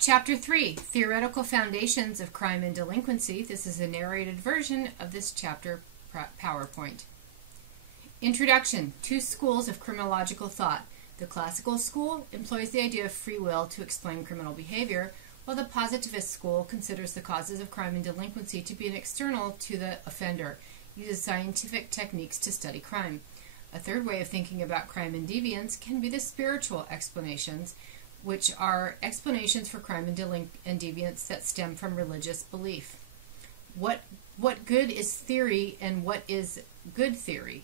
Chapter 3, Theoretical Foundations of Crime and Delinquency. This is a narrated version of this chapter PowerPoint. Introduction. Two schools of criminological thought. The classical school employs the idea of free will to explain criminal behavior, while the positivist school considers the causes of crime and delinquency to be an external to the offender, uses scientific techniques to study crime. A third way of thinking about crime and deviance can be the spiritual explanations, which are explanations for crime and deviance that stem from religious belief. What good is theory and what is good theory?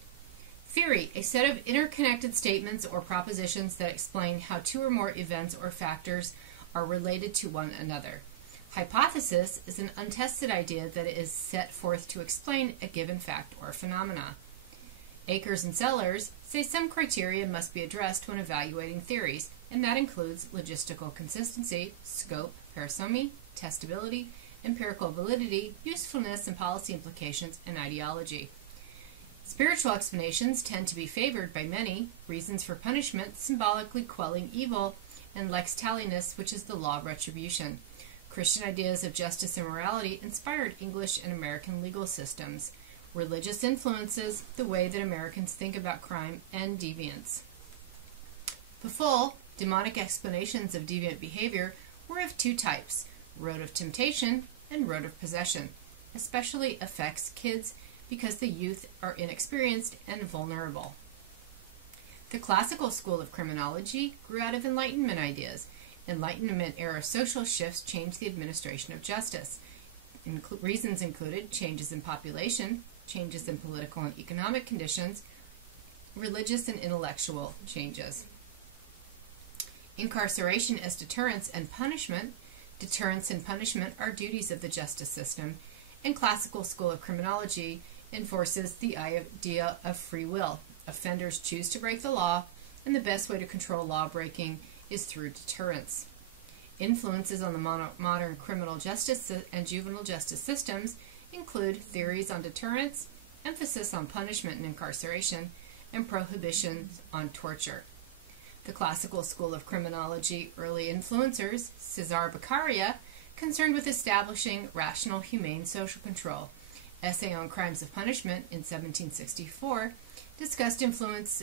Theory, a set of interconnected statements or propositions that explain how two or more events or factors are related to one another. Hypothesis is an untested idea that is set forth to explain a given fact or phenomena. Akers and Sellers say some criteria must be addressed when evaluating theories, and that includes logistical consistency, scope, parsimony, testability, empirical validity, usefulness and policy implications, and ideology. Spiritual explanations tend to be favored by many: reasons for punishment, symbolically quelling evil, and lex talionis, which is the law of retribution. Christian ideas of justice and morality inspired English and American legal systems. Religious influences the way that Americans think about crime and deviance. The full demonic explanations of deviant behavior were of two types: road of temptation and road of possession. Especially affects kids because the youth are inexperienced and vulnerable. The classical school of criminology grew out of Enlightenment ideas. Enlightenment-era social shifts changed the administration of justice. Reasons included changes in population, changes in political and economic conditions, religious and intellectual changes. Incarceration as deterrence and punishment. Deterrence and punishment are duties of the justice system, and classical school of criminology enforces the idea of free will. Offenders choose to break the law, and the best way to control law breaking is through deterrence. Influences on the modern criminal justice and juvenile justice systems include theories on deterrence, emphasis on punishment and incarceration, and prohibitions on torture. The classical school of criminology early influencers: Cesare Beccaria, concerned with establishing rational, humane social control. Essay on Crimes of Punishment in 1764 discussed influence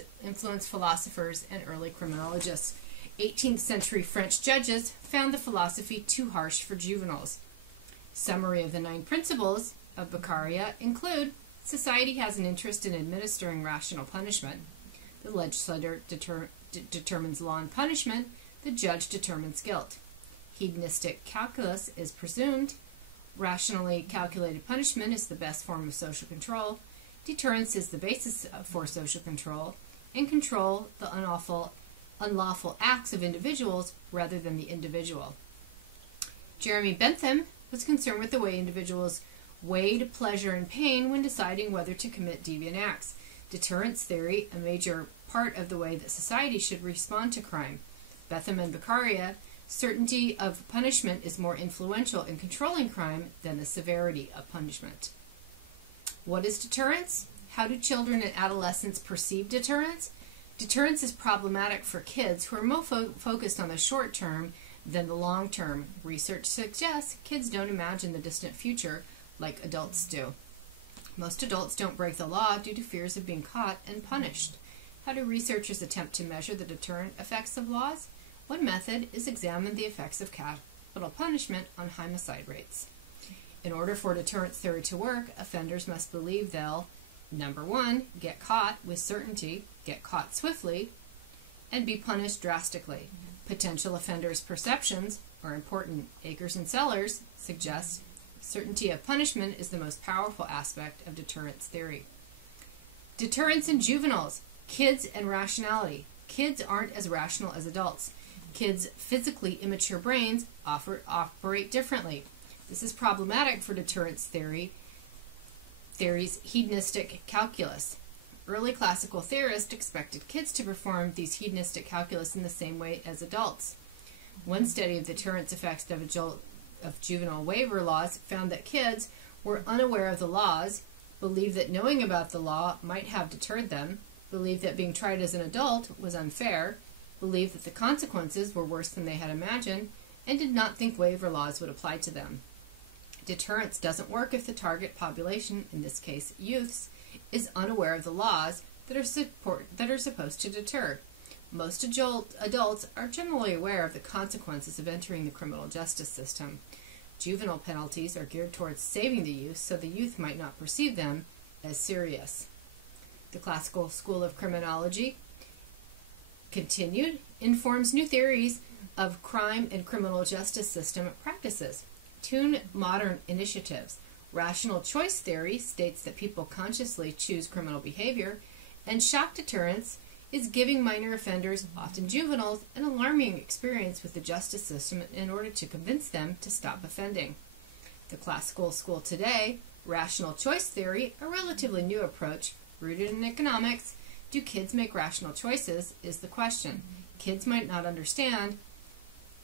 philosophers and early criminologists. 18th century French judges found the philosophy too harsh for juveniles. Summary of the 9 principles of Beccaria include: society has an interest in administering rational punishment. The legislator determines law and punishment. The judge determines guilt. Hedonistic calculus is presumed. Rationally calculated punishment is the best form of social control. Deterrence is the basis for social control, and control the unlawful acts of individuals rather than the individual. Jeremy Bentham was concerned with the way individuals weighed pleasure and pain when deciding whether to commit deviant acts. Deterrence theory, a major part of the way that society should respond to crime. Bentham and Beccaria: certainty of punishment is more influential in controlling crime than the severity of punishment. What is deterrence? How do children and adolescents perceive deterrence? Deterrence is problematic for kids who are more focused on the short term than the long term. Research suggests kids don't imagine the distant future like adults do. Most adults don't break the law due to fears of being caught and punished. How do researchers attempt to measure the deterrent effects of laws? One method is examine the effects of capital punishment on homicide rates. In order for deterrence theory to work, offenders must believe they'll, number 1, get caught with certainty, get caught swiftly, and be punished drastically. Potential offenders' perceptions are important. Akers and Sellers suggest certainty of punishment is the most powerful aspect of deterrence theory. Deterrence and juveniles. Kids and rationality. Kids aren't as rational as adults. Kids' physically immature brains operate differently. This is problematic for deterrence theory's hedonistic calculus. Early classical theorists expected kids to perform these hedonistic calculus in the same way as adults. One study of deterrence effects of juvenile waiver laws found that kids were unaware of the laws, believed that knowing about the law might have deterred them, believed that being tried as an adult was unfair, believed that the consequences were worse than they had imagined, and did not think waiver laws would apply to them. Deterrence doesn't work if the target population, in this case youths, is unaware of the laws that are supposed to deter. Most adults are generally aware of the consequences of entering the criminal justice system. Juvenile penalties are geared towards saving the youth, so the youth might not perceive them as serious. The classical school of criminology, continued, informs new theories of crime and criminal justice system practices. Two modern initiatives. Rational choice theory states that people consciously choose criminal behavior, and shock deterrence is giving minor offenders, often juveniles, an alarming experience with the justice system in order to convince them to stop offending. The classical school today, rational choice theory, a relatively new approach rooted in economics. Do kids make rational choices is the question. Kids might not understand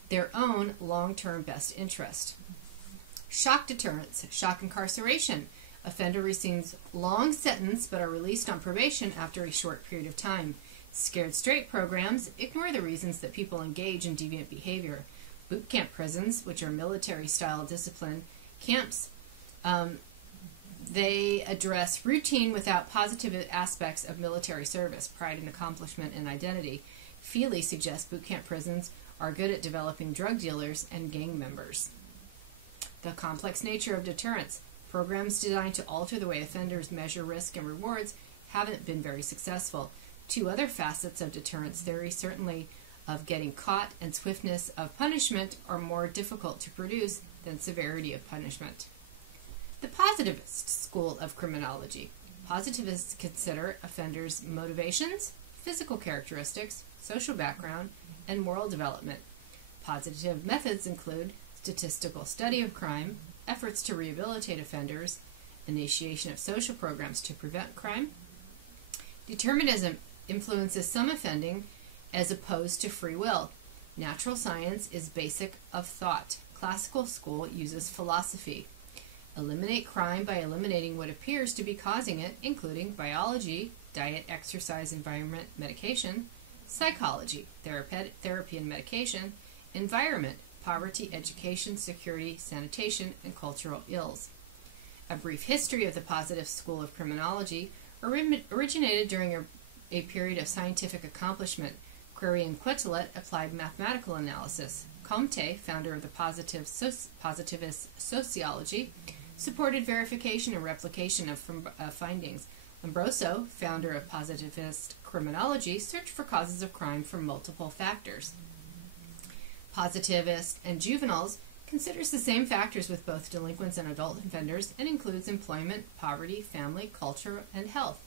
their own long-term best interest. Shock deterrence, shock incarceration. Offender receives long sentence but are released on probation after a short period of time. Scared straight programs ignore the reasons that people engage in deviant behavior. Boot camp prisons, which are military-style discipline camps, they address routine without positive aspects of military service, pride in accomplishment, and identity. Feely suggests boot camp prisons are good at developing drug dealers and gang members. The complex nature of deterrence. Programs designed to alter the way offenders measure risk and rewards haven't been very successful. Two other facets of deterrence theory, certainly of getting caught and swiftness of punishment, are more difficult to produce than severity of punishment. The Positivist school of criminology. Positivists consider offenders' motivations, physical characteristics, social background, and moral development. Positive methods include statistical study of crime, efforts to rehabilitate offenders, initiation of social programs to prevent crime. Determinism influences some offending as opposed to free will. Natural science is basic of thought. Classical school uses philosophy. Eliminate crime by eliminating what appears to be causing it, including biology, diet, exercise, environment, medication, psychology, therapy and medication, environment, poverty, education, security, sanitation, and cultural ills. A brief history of the Positive school of criminology originated during a period of scientific accomplishment. Query and Quetelet applied mathematical analysis. Comte, founder of the positivist sociology, supported verification and replication of findings. Lombroso, founder of positivist criminology, searched for causes of crime from multiple factors. Positivist and Juveniles considers the same factors with both delinquents and adult offenders and includes employment, poverty, family, culture, and health.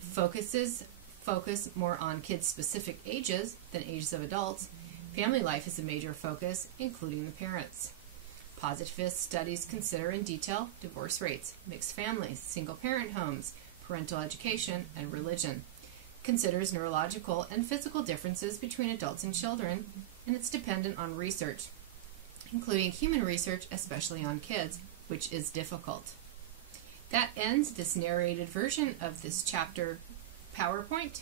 Focus more on kids' specific ages than ages of adults. Family life is a major focus, including the parents. Positivist studies consider in detail divorce rates, mixed families, single-parent homes, parental education, and religion. Considers neurological and physical differences between adults and children, and it's dependent on research, including human research, especially on kids, which is difficult. That ends this narrated version of this chapter PowerPoint.